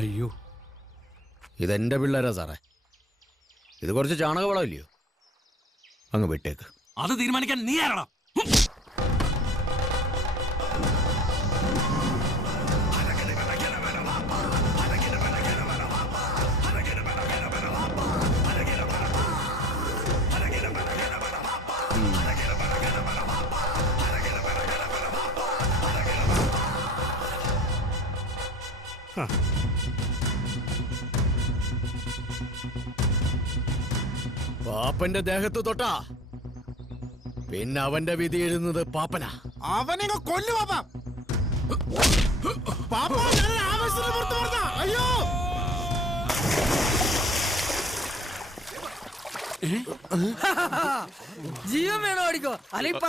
അയ്യോ, ഇതെന്റെ പിള്ളേരാ സാറേ. ഇത് കുറച്ച് ചാണകവളം ഇല്ലയോ? അങ്ങ് വിട്ടേക്ക്. അത് തീരുമാനിക്കാൻ നീ ആരാടാ? പാപ്പന്റെ ദേഹത്ത് തൊട്ടാ പിന്നെ അവന്റെ വിധി എഴുതുന്നത് പാപ്പനാ. അവനെ കൊല്ലു പാപ്പ. അയ്യോ, ജീവൻ വേണോ? അടിക്കോ അല്ലെങ്കിൽ